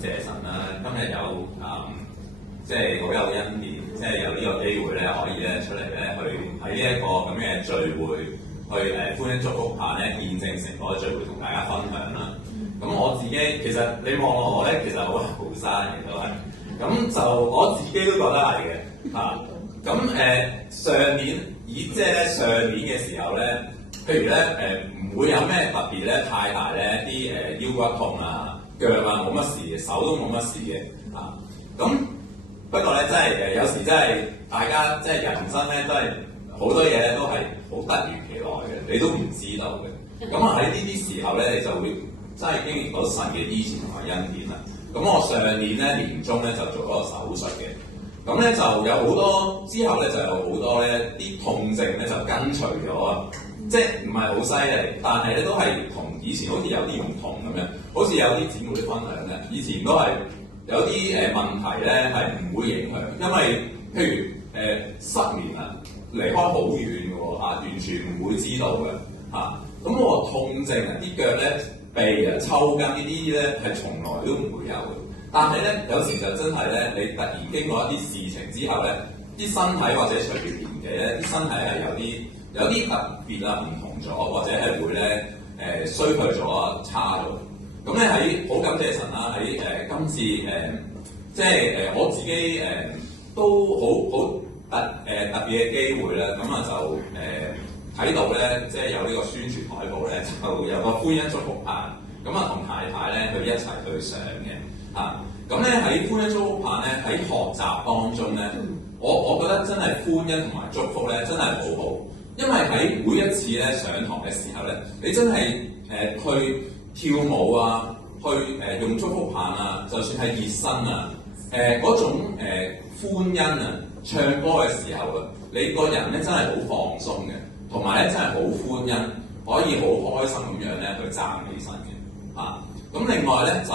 謝神啦，今日有即係好有恩典，即係有呢個機會咧，可以咧出嚟咧去喺呢一個咁嘅聚會，去歡欣祝福下咧，見證成個聚會同大家分享啦。咁我自己其實你望落我咧，其實好後生嘅都係，咁就我自己都覺得係嘅嚇。咁上年即係咧上年嘅時候咧，譬如咧唔會有咩特別咧太大咧啲腰骨痛啊、腳啊冇乜事嘅，手都冇乜事嘅嚇。咁不過咧真係有時真係大家即係人生咧真係好多嘢咧都係好突如其來嘅，你都唔知道嘅。咁啊喺呢啲時候咧，你就會真係經歷到神嘅醫治同埋恩典啦。咁我上年咧年中咧就做咗個手術嘅。咁咧就有好多之後咧就有好多咧啲痛症咧就跟隨咗啊，即係唔係好犀利，但係咧都係同以前好似有啲唔同咁樣，好似有啲姊妹分享咧，以前都係有啲問題咧係唔會影響，因為譬如失眠啊，離開好遠嘅喎完全唔會知道嘅嚇。咁我痛症啊，啲腳咧、臂啊、抽筋呢啲咧係從來都唔會有嘅。但係咧，有時就真係咧，你突然經過一啲事情之後咧，啲身體或者隨住年紀咧，啲身體係有啲特別啊，唔同咗，或者係會咧衰退咗、差咗。咁咧喺好感謝神啦，喺今次即係我自己都好特別嘅機會咧，咁啊就睇到咧，即係有呢個宣傳海報咧，就有個歡欣祝福棒，咁啊同太太咧佢一齊去上嘅。咁咧喺歡欣祝福棒咧喺學習當中咧，我覺得真係歡欣同埋祝福咧真係好好，因為喺每一次咧上堂嘅時候咧，你真係去跳舞啊，去用祝福棒啊，就算係熱身啊，嗰種歡欣啊，唱歌嘅時候啊，你個人咧真係好放鬆嘅，同埋咧真係好歡欣，可以好開心咁樣咧去讚美神嘅咁另外咧就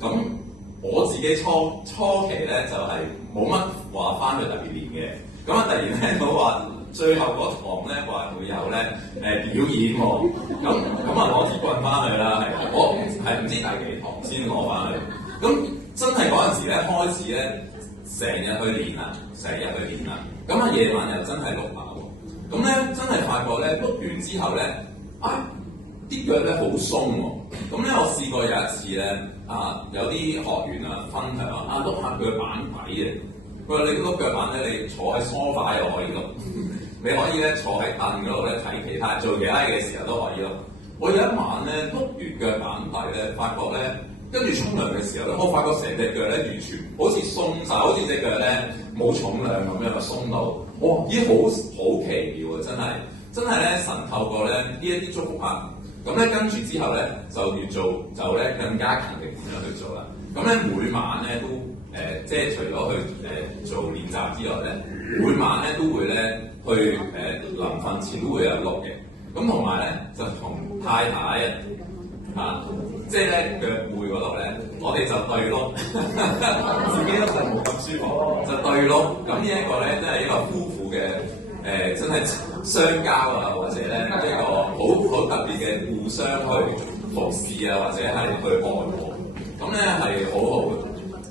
咁我自己初期咧就係冇乜話翻去特別練嘅，咁啊突然聽到話最後嗰堂咧話會有咧表演喎，咁啊攞支棍翻去啦，我係唔知第幾堂先攞翻去，咁真係嗰陣時咧開始咧成日去練啦，咁啊夜晚又真係碌下喎，咁咧真係發覺咧碌完之後咧啲腳咧好鬆喎，咁咧我試過有一次咧有啲學員分享碌下佢嘅板底嘅，佢話你碌腳板咧，你坐喺梳化又可以碌，你可以咧坐喺凳嗰度咧睇做其他嘢嘅時候都可以碌。我有一晚咧碌完腳板底咧，發覺咧跟住沖涼嘅時候咧，我發覺成隻腳咧完全好似鬆晒，好似隻腳咧冇重量咁樣鬆到，咦好奇妙啊！真係咧神透過咧呢一啲祝福咁咧跟住之後咧就越做就咧更加勤力咁樣去做啦。咁咧每晚咧都即係除咗去做練習之外咧，每晚咧都會咧去臨瞓前都會有碌嘅。咁同埋咧就同太太即係咧腳背嗰度咧，我哋就對碌，自己都係冇咁舒服，就對碌。咁呢一個咧真係一個夫婦嘅。真係相交或者咧一個好特別嘅互相去服侍或者係去愛護，咁咧係好好嘅。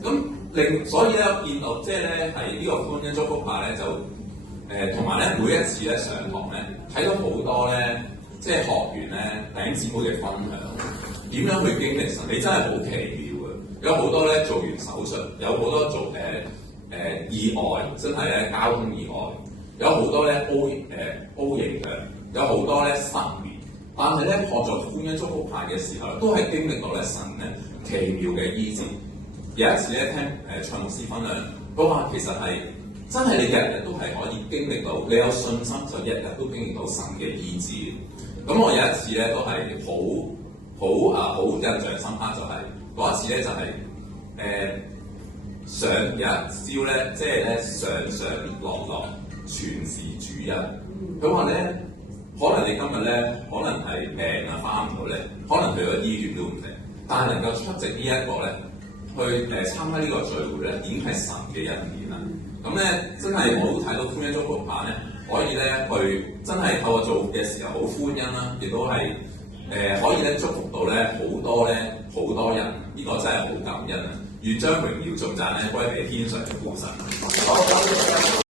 咁所以咧見到即係咧係呢個歡欣祝福下咧就同埋咧每一次咧上堂咧睇到好多咧即係學員咧弟兄姊妹嘅分享，點樣去經歷神，你真係好奇妙嘅。有好多咧做完手術，有好多做意外，真係咧交通意外。有好多咧 O 型嘅，有好多咧失眠，但係咧學在歡欣祝福牌嘅時候，都係經歷到咧神咧奇妙嘅醫治。有一次咧聽蔡牧師分享，佢話其實係真係你日日都係可以經歷到，你有信心就日日都經歷到神嘅醫治。咁我有一次咧都係好印象深刻，就係嗰一次咧就係上有一朝咧，即係咧上落。全是主恩。佢話咧，可能你今日咧，可能係病翻唔到嚟，可能去咗醫院都唔定，但係能夠出席呢一個咧，去參加呢個聚會咧，已經係神嘅恩典啦。咁咧真係我睇到歡欣祝福版咧，可以咧去真係透過做嘅時候好歡欣啦，亦都係可以咧祝福到咧好多人，呢、個真係好感恩啊！願將榮耀頌讚咧歸俾天上嘅父神。